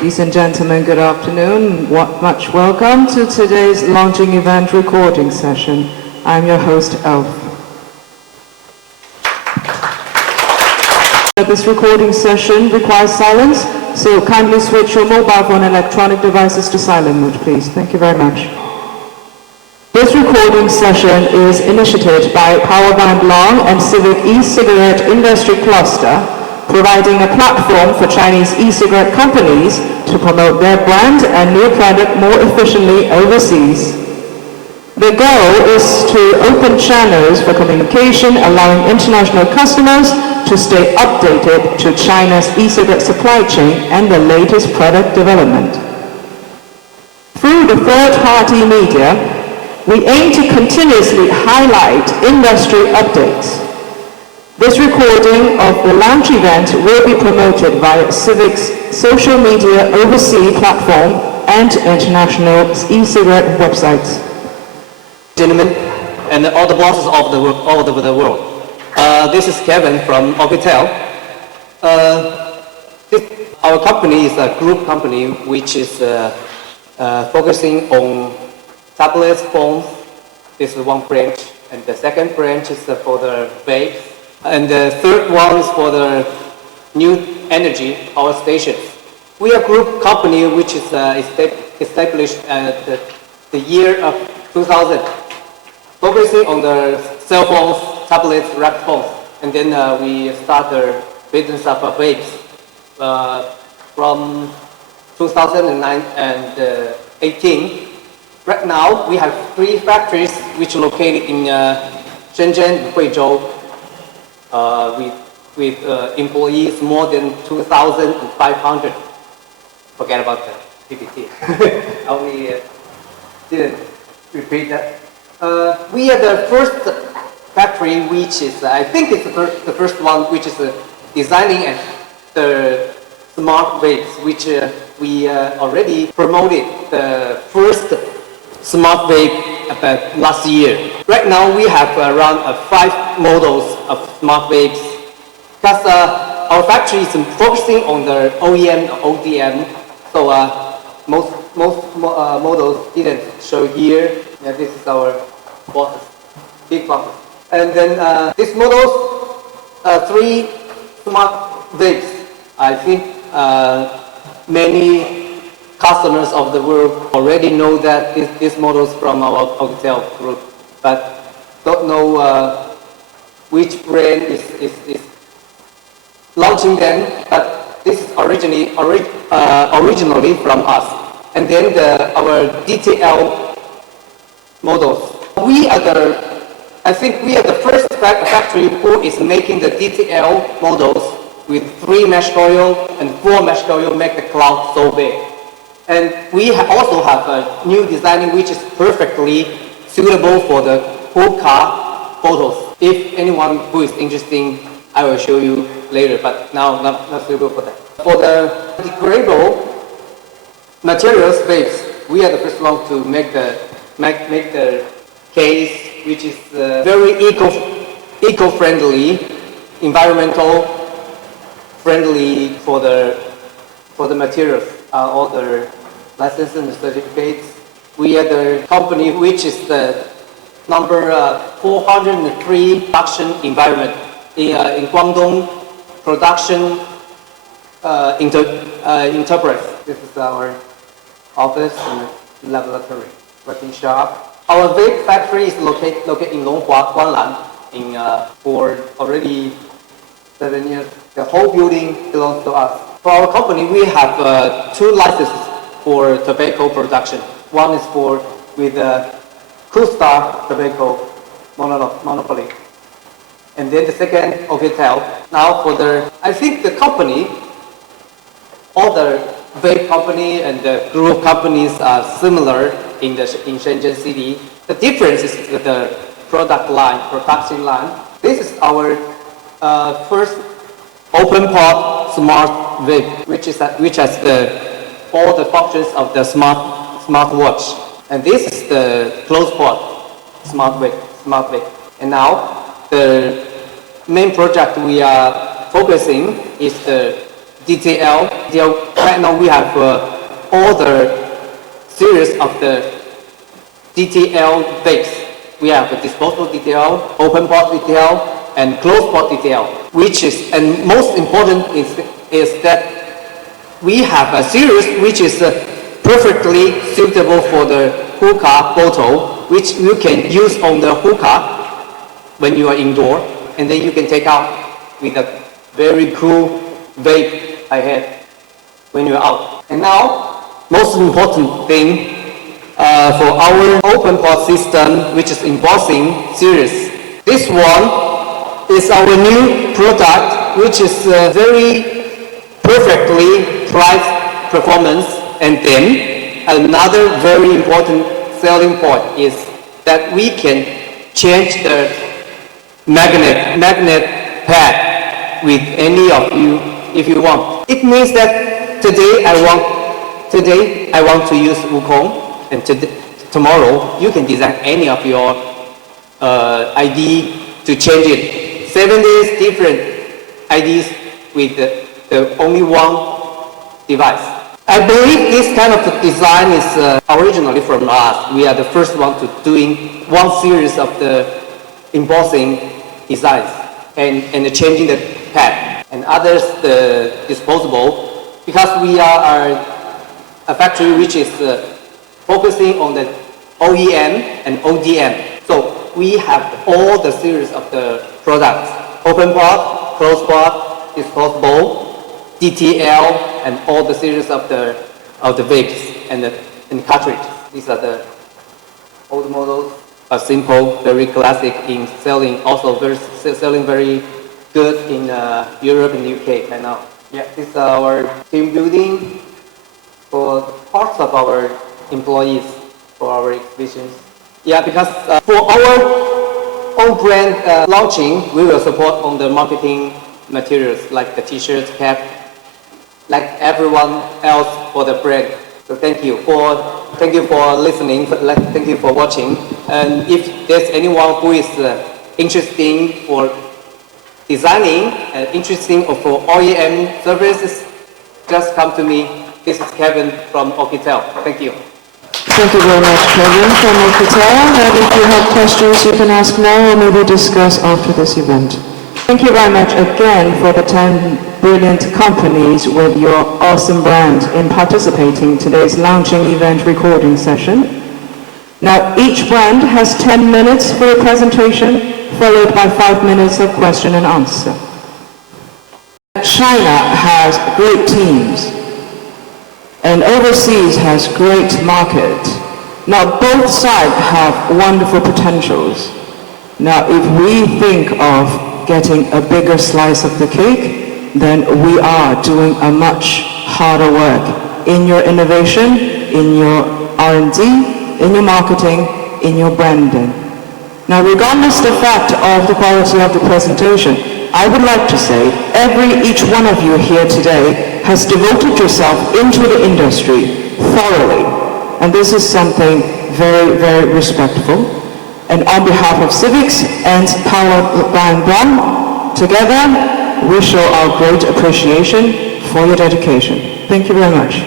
Ladies and gentlemen, good afternoon. Much welcome to today's launching event recording session. I'm your host, Elf. This recording session requires silence, so kindly switch your mobile phone and electronic devices to silent mode, please. Thank you very much. This recording session is initiated by Powerband Long and Civic E-cigarette industry cluster, providing a platform for Chinese e-cigarette companies to promote their brand and new product more efficiently overseas. The goal is to open channels for communication, allowing international customers to stay updated to China's e-cigarette supply chain and the latest product development. Through the third-party media, we aim to continuously highlight industry updates. This recording of the launch event will be promoted via Civic's social media overseas platform and international e-cigarette websites. Gentlemen, and all the bosses of all over the world. This is Kevin from OUKITEL. Our company is a group company which is focusing on tablets, phones. This is one branch, and the second branch is for the vapes. And the third one is for the new energy power stations. We are a group company which is established at the year of 2000, focusing on the cell phones, tablets, wrap phones. And then we start the business of vapes from 2009 and 18. Right now, we have 3 factories which are located in Shenzhen and Huizhou. With employees more than 2,500. Forget about the PPT. I only didn't repeat that. We are the first factory which is, I think it's the first one which is designing the smart vapes, which we already promoted the first smart vape about last year. Right now we have around 5 models of smart vapes because our factory is focusing on the OEM or ODM, so most models didn't show here. Yeah, this is our boxes, big boxes. And then these models, 3 smart vapes. I think many customers of the world already know that these models from our OUKITEL group, but don't know which brand is launching them. But this is originally from us. And then our DTL models. I think we are the first factory who is making the DTL models with 3 mesh coil and 4 mesh coil make the cloud so big. And we also have a new design which is perfectly suitable for the whole car photos. If anyone who is interested, I will show you later, but now not suitable for that. For the degradable materials vapes, we are the first one to make the case which is very eco-friendly, environmental friendly for the materials. All the licenses and certificates. We are the company which is the number 403 production environment in Guangdong production enterprise. This is our office and laboratory, working shop. Our vape factory is located in Longhua, Guanglan, for already 7 years. The whole building belongs to us. For our company, we have 2 licenses for tobacco production. One is with Coolstar Tobacco Monopoly. And then the second, OUKITEL. Now I think the company, all the vape company and the group companies are similar in Shenzhen city. The difference is the production line. This is our first open pod smart vape, which has all the functions of the smartwatch. And this is the closed pod smart vape. And now the main project we are focusing is the DTL. Right now we have all the series of the DTL vapes. We have a disposable DTL, open pot DTL, and closed pot DTL, which is, and most important is that we have a series which is perfectly suitable for the hookah bottle, which you can use on the hookah when you are indoor, and then you can take out with a very cool vape ahead when you're out. And now, most important thing for our open pot system, which is embossing series. This one is our new product, which is very perfectly priced performance. And then another very important selling point is that we can change the magnet pad with any of you if you want. It means that today I want to use Wukong, and tomorrow you can design any of your ID to change it. 7 days different IDs with the only one device. I believe this kind of design is originally from us. We are the first one to doing one series of the embossing designs and changing the pad, and others the disposable, because we are a factory which is focusing on the OEM and ODM. So we have all the series of the products: open pot, closed pot, disposable, DTL, and all the series of the vapes and cartridges. These are the old models. Are simple, very classic in selling, also selling very good in Europe and UK right now. Yeah, this is our team building for parts of our employees for our exhibitions. Yeah, because for our own brand launching, we will support on the marketing materials like the t-shirts, cap, like everyone else for the brand. So thank you for listening. Thank you for watching. And if there's anyone who is interested for designing and interesting for OEM services, just come to me. This is Kevin from OUKITEL. Thank you. Thank you very much, Kevin from OUKITEL. And if you have questions, you can ask now or maybe discuss after this event. Thank you very much again for the 10 brilliant companies with your awesome brand in participating in today's launching event recording session. Now, each brand has 10 minutes for a presentation, followed by 5 minutes of question and answer. China has great teams, and overseas has great market. Now, both sides have wonderful potentials. Now, if we think of getting a bigger slice of the cake, then we are doing a much harder work in your innovation, in your R&D, in your marketing, in your branding. Now, regardless the fact of the quality of the presentation, I would like to say each one of you here today has devoted yourself into the industry thoroughly. And this is something very, very respectful. And on behalf of Civics and Power Line Brown, together we show our great appreciation for your dedication. Thank you very much.